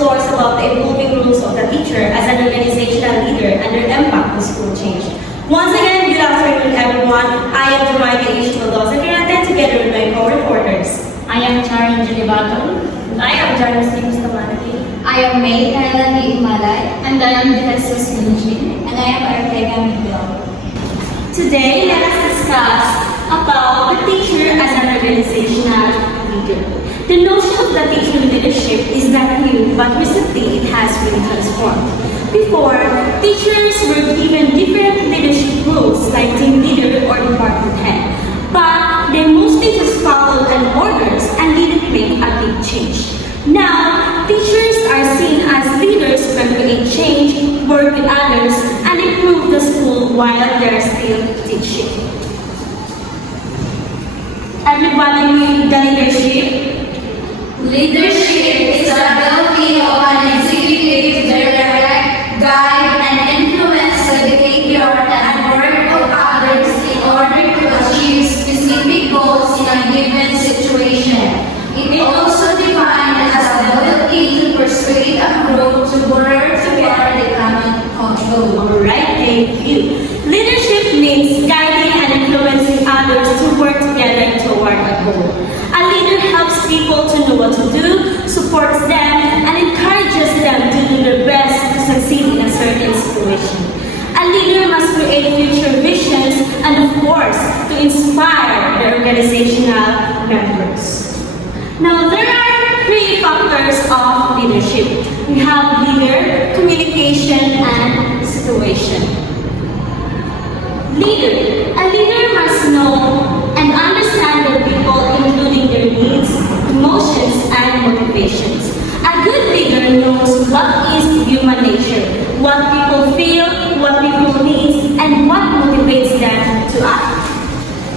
explores about the evolving roles of the teacher as an organizational leader and their impact on school change. Once again, good afternoon everyone. I am Jamaica Ish Mendoza Durante together with my co-reporters. I am Charin Julibato. I am Janice Bustamante. I am May Carolyn Imalay. And I am Jesus Minjin. And I am Ortega Miguel. Today, let us discuss about the teacher as an organizational leader. The notion of the teacher leadership is not new, but recently it has been transformed. Before, teachers were given different leadership roles like team leader or department head, but they mostly just followed an orders and didn't make a big change. Now, teachers are seen as leaders who can create change, work with others, and improve the school while they're still teaching. Everybody read the leadership? Leadership is the ability of an executive to direct, guide, and influence the behavior and work of others in order to achieve specific goals in a given situation. It is also defined as the ability to persuade a group to work toward a common goal. Alright, thank you. Leadership means guiding and influencing others to work together toward a goal. A leader helps people to know what to do, supports them, and encourages them to do their best to succeed in a certain situation. A leader must create future visions and, of course, to inspire the organizational members. Now, there are three factors of leadership. We have leader, communication, and situation. Leader. A leader must know and understand their people, including their needs, emotions, and motivations. A good leader knows what is human nature, what people feel, what people need, and what motivates them to act.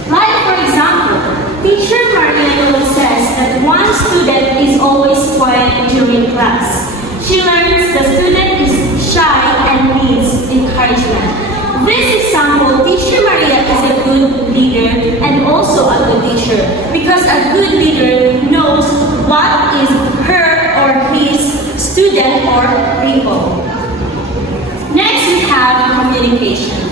Like, for example, Teacher Maria says that one student is always quiet during class. She learns the student is shy and needs encouragement. This example, Teacher Maria is a good leader and also a good teacher because a good leader knows what is her or his student or people. Next, we have communication.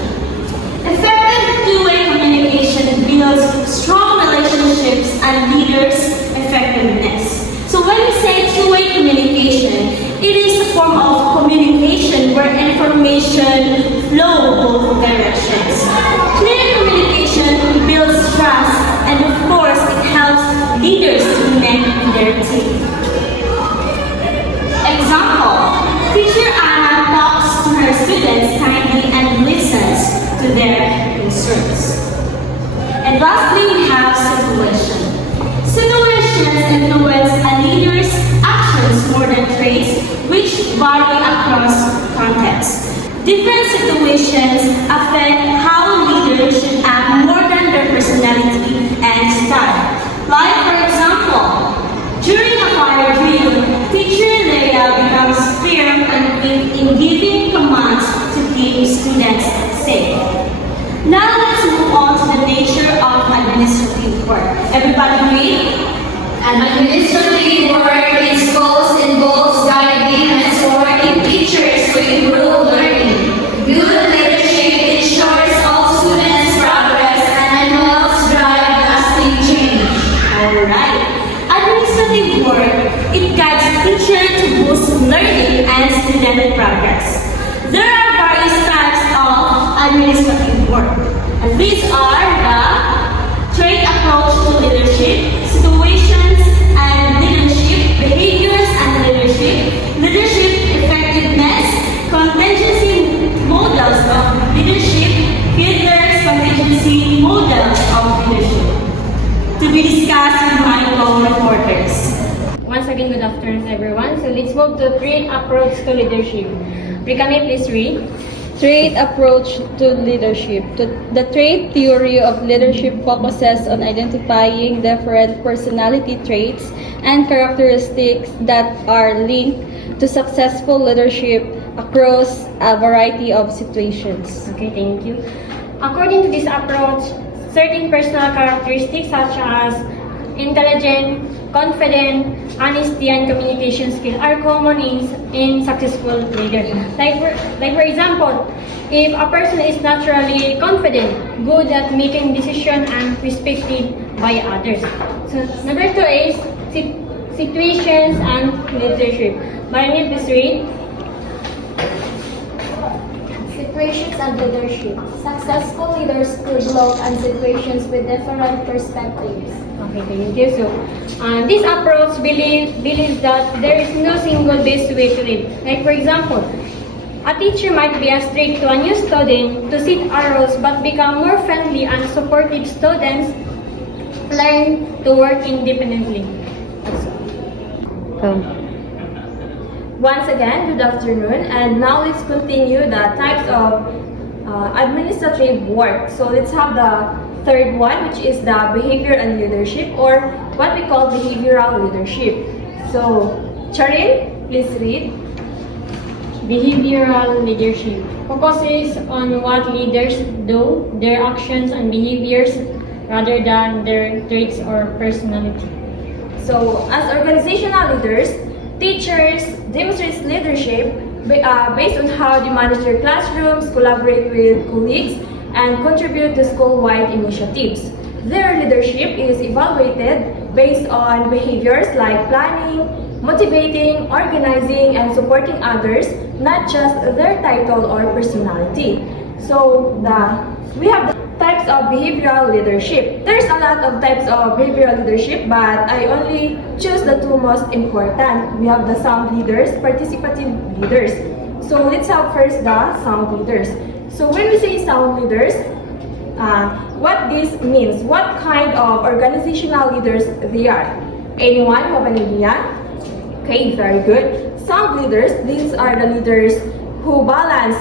Effective two-way communication builds strong relationships and leaders' effectiveness. So when we say two-way communication, it is a form of communication where information flows both directions. Clear communication builds trust and of course it helps leaders to connect with their team. Example, Teacher Anna talks to her students kindly and listens to their concerns. And lastly, we have situation. Situations influence a leader's actions more than traits, which vary across contexts. Different situations affect how leaders should act more than their personality and style. Like, for example, during a fire drill, Teacher Leia becomes firm and quick in giving commands to keep students safe. Now let's move on to the nature of administrative work. Everybody read? Administrative work in schools involves guiding and supporting teachers to improve learning. Good leadership ensures all students' progress and helps drive lasting change. Alright. Administrative work, it guides teacher to boost learning and student progress. There are various types of administrative work. And these are the trait approach to leadership, situations and leadership, behaviors and leadership effectiveness, contingency models of leadership, Fiedler's contingency models of leadership. To be discussed with my co-reporters. Once again, good afternoon everyone. So let's move to trait approach to leadership. Rikami, please read. Trait approach to leadership. The trait theory of leadership focuses on identifying different personality traits and characteristics that are linked to successful leadership across a variety of situations. Okay, thank you. According to this approach, certain personal characteristics such as intelligent, confident, honesty, and communication skill are common in successful leaders. Like for example, if a person is naturally confident, good at making decisions, and respected by others. So number 2 is situations and leadership. Marinette, please read. Situations and leadership. Successful leaders could look at situations with different perspectives. Okay, thank you. So, this approach believes that there is no single best way to lead. Like for example, a teacher might be strict to a new student to set a rules but become more friendly and supportive students learn to work independently. Once again, good afternoon, and now let's continue the types of administrative work. So let's have the third one, which is the behavior and leadership, or what we call behavioral leadership. So, Charin, please read. Behavioral leadership focuses on what leaders do, their actions and behaviors, rather than their traits or personality. So, as organizational leaders, teachers demonstrate leadership based on how they manage their classrooms, collaborate with colleagues, and contribute to school-wide initiatives. Their leadership is evaluated based on behaviors like planning, motivating, organizing, and supporting others, not just their title or personality. So, we have the types of behavioral leadership. There's a lot of types of behavioral leadership, but I only choose the two most important. We have the sound leaders, participative leaders. So let's have first the sound leaders. So when we say sound leaders, what this means, what kind of organizational leaders they are. Anyone have an idea? Okay, very good. Sound leaders, these are the leaders who balance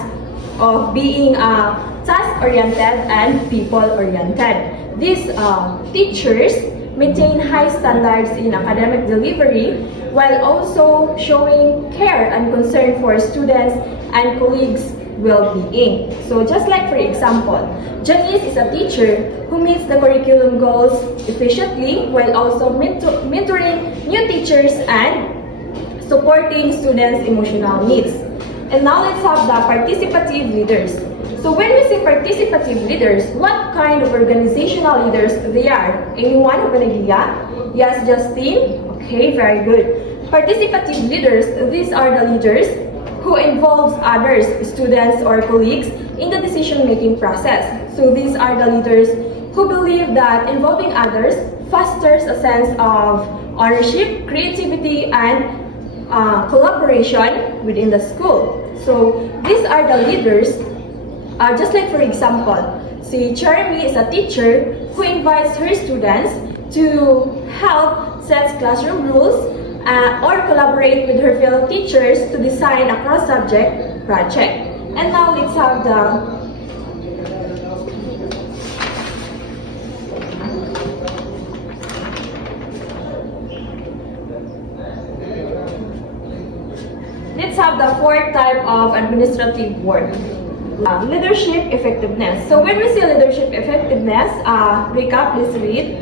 of being task-oriented and people-oriented. These teachers maintain high standards in academic delivery while also showing care and concern for students and colleagues' well-being. So just like for example, Janice is a teacher who meets the curriculum goals efficiently while also mentoring new teachers and supporting students' emotional needs. And now let's have the participative leaders. So when we say participative leaders, what kind of organizational leaders they are? Anyone have an idea? Yes, Justine? Okay, very good. Participative leaders, these are the leaders who involves others, students or colleagues in the decision-making process. So these are the leaders who believe that involving others fosters a sense of ownership, creativity, and collaboration within the school. So these are the leaders, just like for example, see Jeremy is a teacher who invites her students to help set classroom rules or collaborate with her fellow teachers to design a cross-subject project. And now let's have the fourth type of administrative work. Leadership effectiveness. So when we say leadership effectiveness, recap, please read.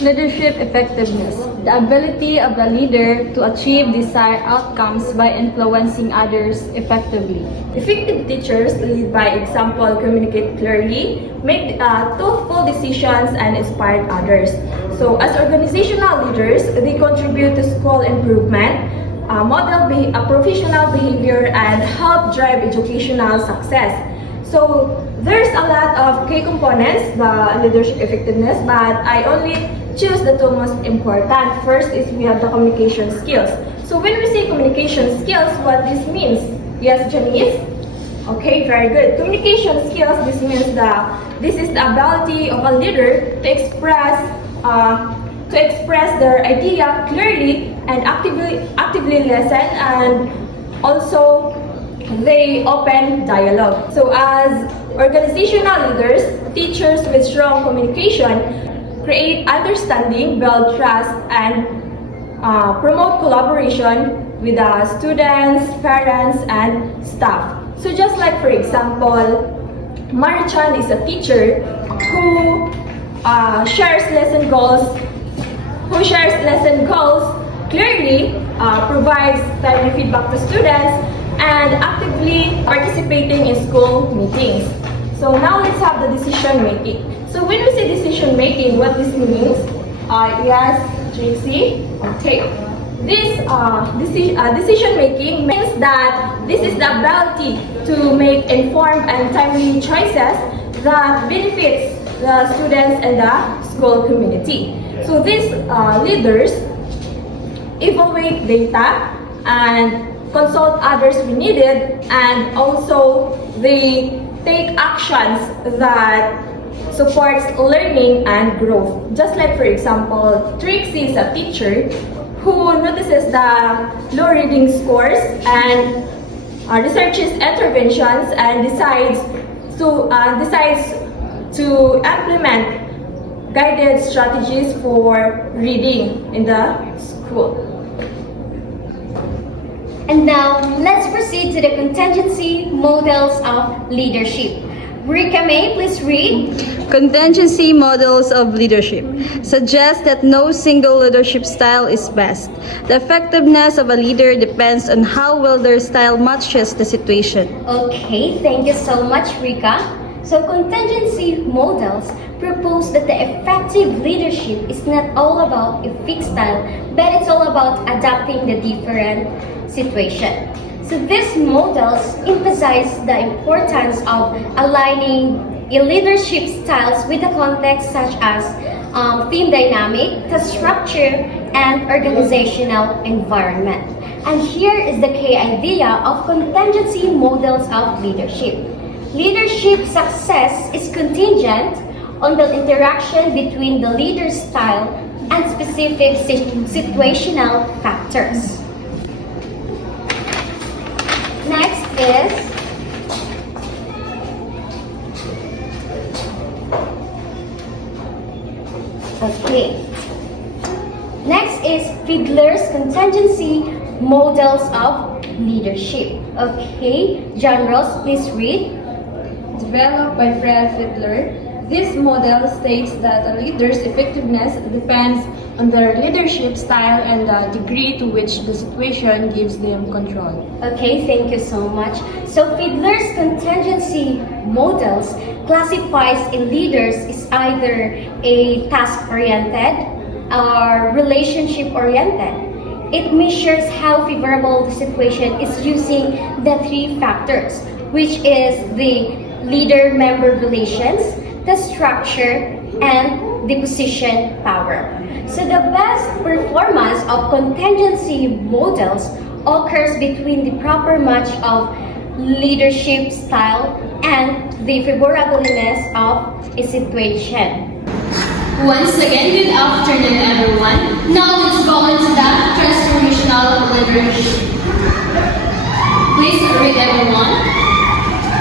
Leadership effectiveness, the ability of the leader to achieve desired outcomes by influencing others effectively. Effective teachers lead by example, communicate clearly, make thoughtful decisions, and inspire others. So as organizational leaders, they contribute to school improvement, model professional behavior, and help drive educational success. So there's a lot of key components, the leadership effectiveness, but I only choose the two most important. First is we have the communication skills. So when we say communication skills, what this means? Yes, Janice? Okay, very good. Communication skills, this means this is the ability of a leader to express their idea clearly and actively listen, and also they open dialogue. So as organizational leaders, teachers with strong communication create understanding, build trust, and promote collaboration with the students, parents, and staff. So just like for example, Marichan is a teacher who shares lesson goals clearly provides timely feedback to students, and actively participating in school meetings. So now let's have the decision making. So when we say decision making, what this means? Yes, Trixie, take. This decision making means that this is the ability to make informed and timely choices that benefits the students and the school community. So these leaders evaluate data and consult others when needed, and also they take actions that supports learning and growth. Just like, for example, Trixie is a teacher who notices the low reading scores and researches interventions and decides to implement guided strategies for reading in the school. And now, let's proceed to the contingency models of leadership. Rika May, please read. Contingency models of leadership suggest that no single leadership style is best. The effectiveness of a leader depends on how well their style matches the situation. Okay, thank you so much, Rika. So contingency models propose that the effective leadership is not all about a fixed style, but it's all about adapting the different situation. So these models emphasize the importance of aligning a leadership styles with the context such as team dynamic, the structure, and organizational environment. And here is the key idea of contingency models of leadership. Leadership success is contingent on the interaction between the leader's style and specific situational factors. Next is Fiedler's contingency models of leadership. Okay, John Ross, please read. Developed by Fred Fiedler, this model states that a leader's effectiveness depends on their leadership style and the degree to which the situation gives them control. Okay, thank you so much. So Fiedler's contingency models classifies a leaders as either a task-oriented or relationship-oriented. It measures how favorable the situation is using the three factors, which is the leader-member relations, the structure, and the position power. So the best performance of contingency models occurs between the proper match of leadership style and the favorableness of a situation. Once again, good afternoon, everyone. Now let's go into the transformational leadership. Please read, everyone.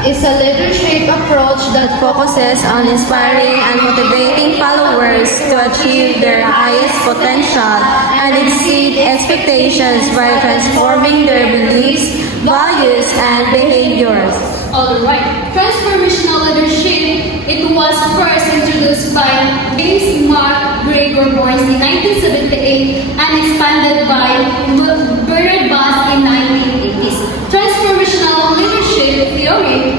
Is a leadership approach that focuses on inspiring and motivating followers to achieve their highest potential and exceed expectations by transforming their beliefs, values, and behaviors. Alright, transformational leadership, it was first introduced by James Mark Gregor Burns in 1978 and expanded by Bernard Bass in 1980s. Transformational leadership theory,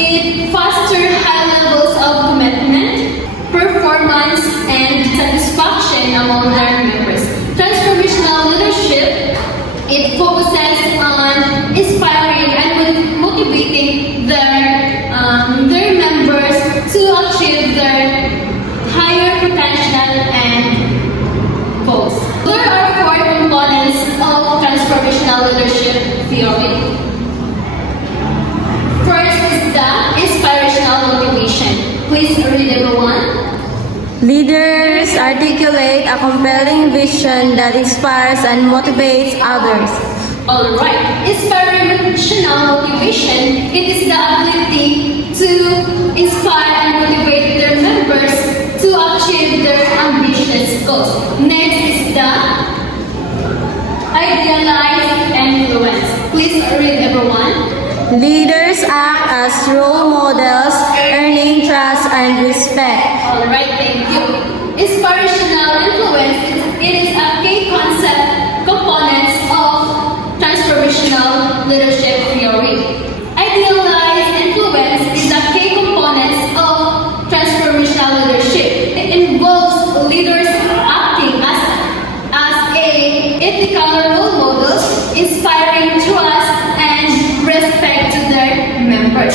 it fosters high levels of commitment, performance, and satisfaction among their members. Transformational leadership, it focuses on inspiring and motivating their members to achieve their higher potential and goals. There are 4 components of transformational leadership theory. First is the inspirational motivation. Please read, everyone. Leaders articulate a compelling vision that inspires and motivates others. Alright, inspirational motivation, it is the ability to inspire and motivate their members to achieve their ambitious goals. Next is the idealized influence. Please read, everyone. Leaders act as role models, earning trust and respect. Alright, thank you. Inspirational influence, it is a key inspiring trust and respect to their members.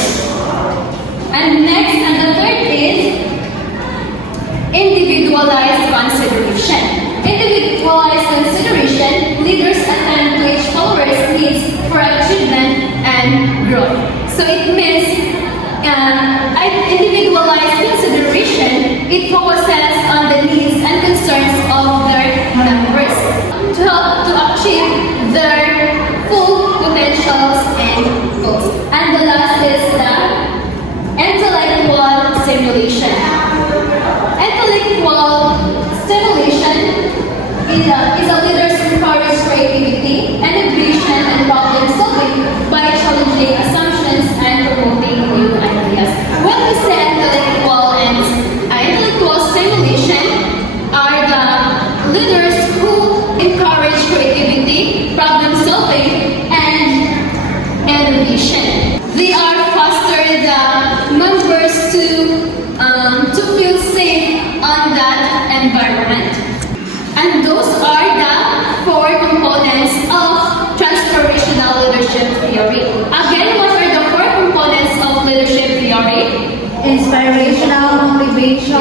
And next, and the third is individualized consideration. Individualized consideration, leaders attend to each follower's needs for achievement and growth. So it means individualized consideration, it focuses on the needs and concerns of their members to help to achieve their full potentials and goals. And the last is the intellectual stimulation. Intellectual stimulation is a leader's encourage creativity, innovation, and problem solving by challenging assumptions and promoting new ideas. When we say intellectual stimulation are the leaders who encourage creativity, problem solving, and innovation. They are foster the members to feel safe on that environment. And those are the four components of transformational leadership theory. Again, what are the four components of leadership theory? Inspirational motivation,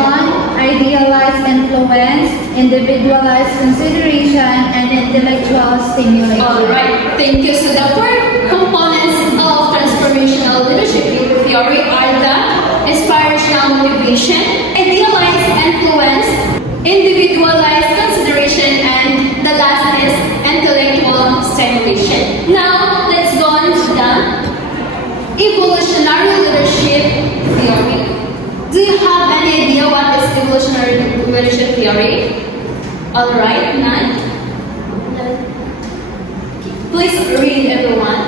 idealized influence, individualized consideration, and intellectual stimulation. Alright, thank you. So the four components of transformational leadership theory are the inspirational motivation, idealized influence, individualized consideration, and the last is intellectual stimulation. Now, let's go on to the evolutionary leadership theory. Do you have any idea what is evolutionary leadership theory? Alright, none? Please read, everyone.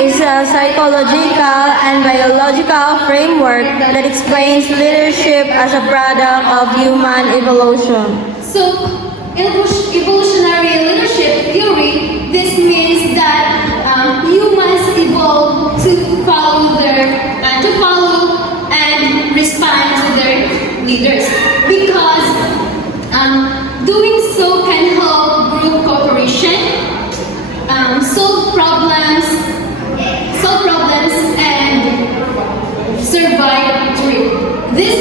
Is a psychological and biological framework that explains leadership as a product of human evolution. So, evolutionary leadership theory, this means that humans evolve to follow and respond to their leaders, because doing so can help group cooperation, solve problems, and survive through. This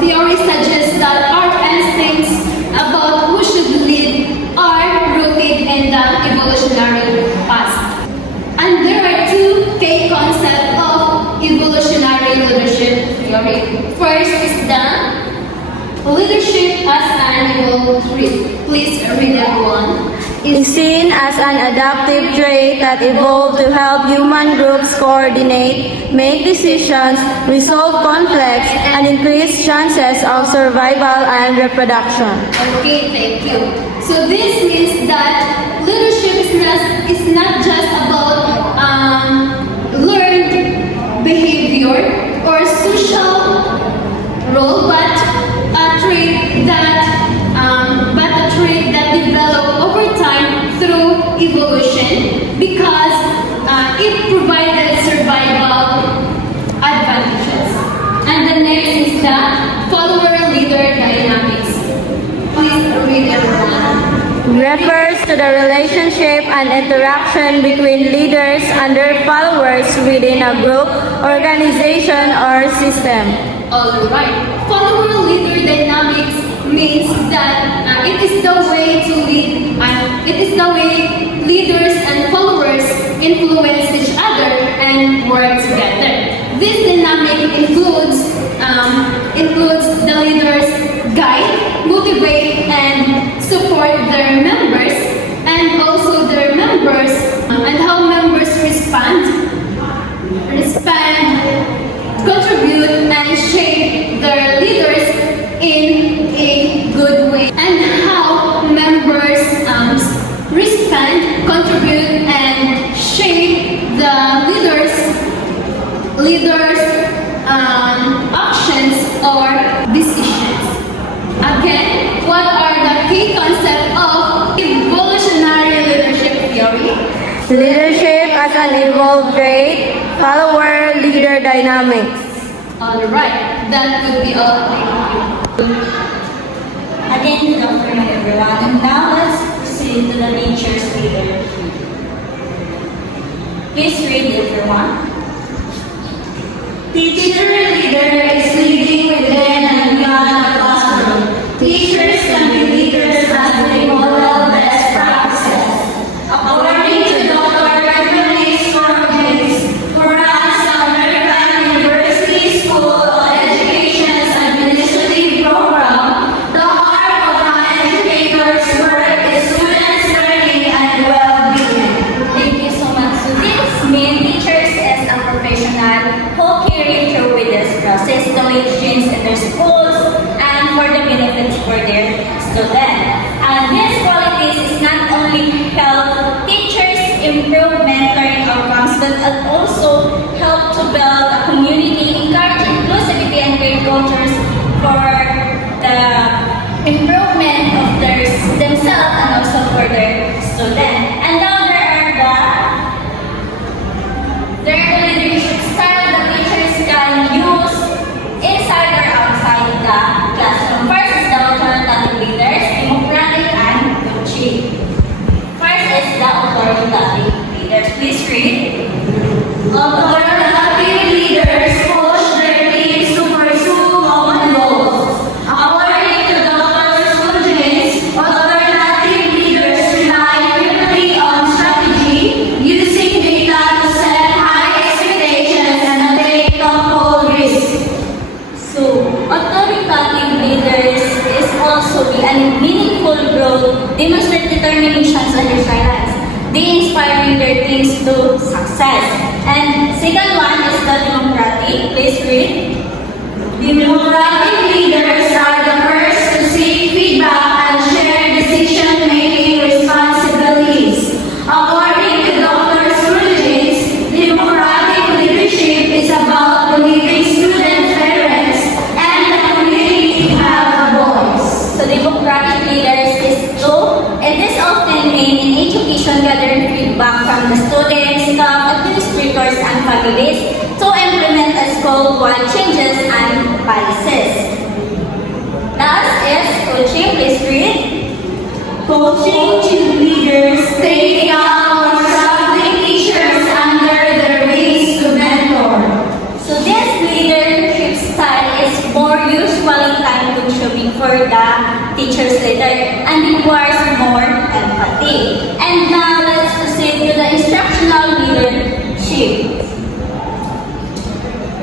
theory suggests that our instincts about who should lead are rooted in the evolutionary past. And there are two key concepts of evolutionary leadership theory. First is the leadership as an evolved trait. Please read everyone. Is seen as an adaptive trait that evolved to help human groups coordinate, make decisions, resolve conflicts, and increase chances of survival and reproduction. Okay, thank you. So this means that leadership is not just about learned behavior or social role, but a trait that developed over time through evolution, because it provided survival advantages. And the next is the follower-leader dynamics. Please read everyone. Refers to the relationship and interaction between leaders and their followers within a group, organization, or system. Alright. Follower-leader dynamics means that it is the way to lead. It is the way leaders and followers influence each other and work together. This dynamic includes the leaders guide, motivate, and support their members, and also their members and how members respond, contribute, and shape their leaders in a good way, and how members respond, contribute, and shape the leaders' actions or decisions. Again, what are the key concepts of evolutionary leadership theory? Leadership as an evolved trait, follower-leader dynamics. Alright, that could be all. Thank you. Again, good afternoon everyone, and now let's proceed to the nature's leadership. Please read everyone. Teacher leader is leading within and beyond the classroom. Teachers can be leaders as they model best practices. According to Dr. Reverend Scorpius, who runs the American University School of Education's administrative program, the heart of an educator's work is students' learning and well-being. Thank you so much. So this means teachers as a professional who carry through with this process to make change in their schools and for the benefits for their students. And these qualities is not only help teachers improve mentoring outcomes, but it also help to build a community, encourage inclusivity and great cultures for the improvement of themselves and also for their students. And now there are the leadership style that teachers can use inside or outside the classroom. First is the authoritative leaders, democratic and coaching. First is the authoritative leaders. Please read. Authoritative leaders push their teams to pursue common goals. According to Dr. Sundjames, authoritative leaders rely heavily on strategy, using data to set high expectations and take thoughtful risks. So, authoritative leaders is also the meaningful growth, demonstrate determinations and resilience. They inspiring their teams to success. And second one is the democratic. Please read. Democratic leaders are the first to seek feedback and share decision-making responsibilities. According to Dr. Sundjames, democratic leadership is about believing student parents and the community have a voice. So, democratic leaders is it is often made in education gathering feedback from the students, staff, administrators, and families to implement a school-wide changes and policies. Last is coaching. Please read. Coaching leaders take young or struggling teachers under their wings to mentor. So this leadership style is more usually time consuming for the teacher's leader and requires more empathy. And now let's proceed to the instructional leadership.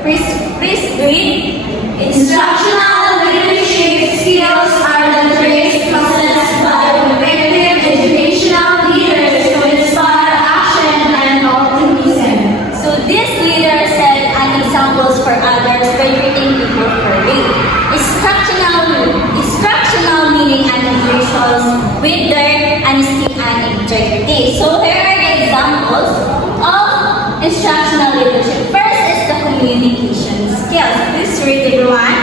Please read. Instructional leadership skills are the traits possessed by effective educational leaders to inspire action and optimism. So this leader set an examples for others by treating people fairly. Instructional meaning and individuals with their honesty and integrity. So here are the examples of instructional leadership. First is the communication skills. Please read everyone.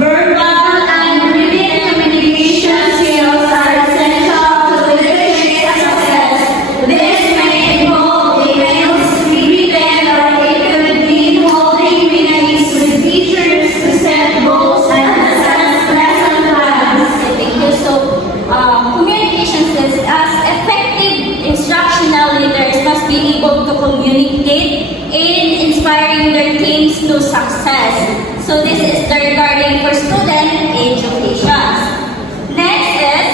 Verbal and written communication skills are essential to leadership success. This may involve emails, written, or it could mean holding meetings with teachers to set goals and assess lesson plans. Thank you. So, communication skills as effective instructional leaders must be able to communicate in inspiring their teams to success. So this is the regarding for student education. Next is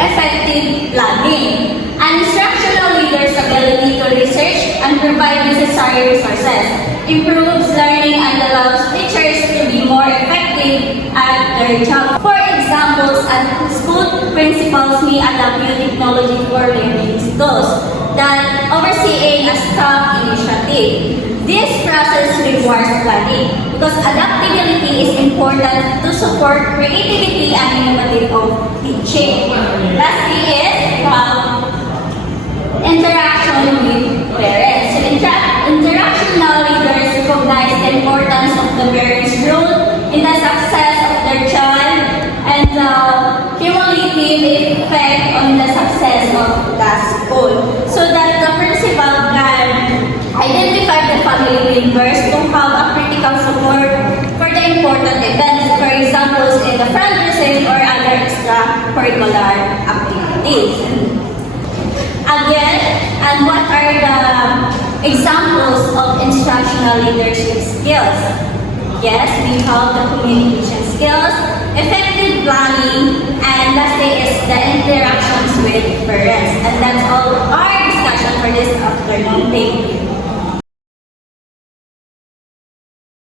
effective planning. An instructional leader's ability to research and provide necessary resources improves learning and allows teachers to be more effective at their job. For examples, at school principals may adopt new technology for learning tools that overseeing a staff initiative. This process requires planning because adaptability is important to support creativity and innovative of teaching. Lastly is interaction with parents. So interactional leaders recognize the importance of the parents' role in the success of their child and the cumulative effect on the success of the school. So that the principal can identify the family members to have a critical support for the important events, for example, in the fundraising or other extracurricular activities. Again, And what are the examples of instructional leadership skills? Yes, we have the communication skills, effective planning, and lastly is the interactions with parents. And that's all our discussion for this afternoon. Thank you.